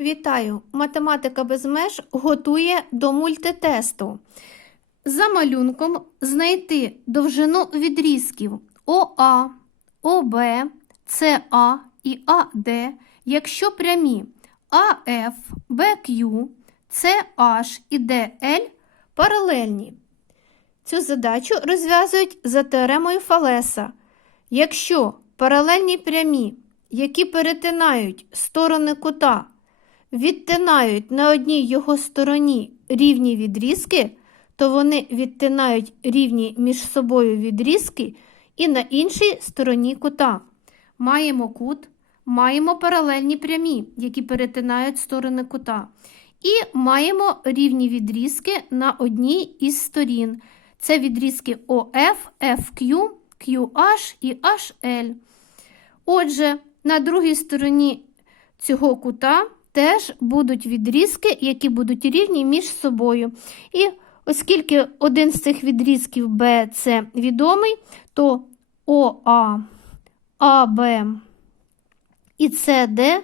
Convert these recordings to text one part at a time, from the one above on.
Вітаю! Математика без меж готує до мультитесту. За малюнком знайти довжину відрізків ОА, ОБ, СА і АД, якщо прямі АФ, БQ, CH і DL паралельні. Цю задачу розв'язують за теоремою Фалеса. Якщо паралельні прямі, які перетинають сторони кута, відтинають на одній його стороні рівні відрізки, то вони відтинають рівні між собою відрізки і на іншій стороні кута. Маємо кут, маємо паралельні прямі, які перетинають сторони кута. І маємо рівні відрізки на одній із сторін. Це відрізки ОФ, FQ, QH і HL. Отже, на другій стороні цього кута теж будуть відрізки, які будуть рівні між собою. І оскільки один з цих відрізків BC відомий, то ОА, АБ і CD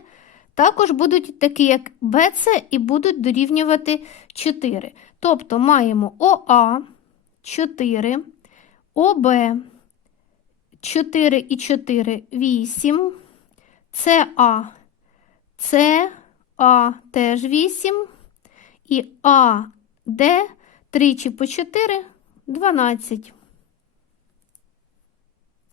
також будуть такі, як BC, і будуть дорівнювати 4. Тобто маємо ОА 4, ОБ 4 і 4 8, СА, СА теж 8 і А, Д тричі по 4 12.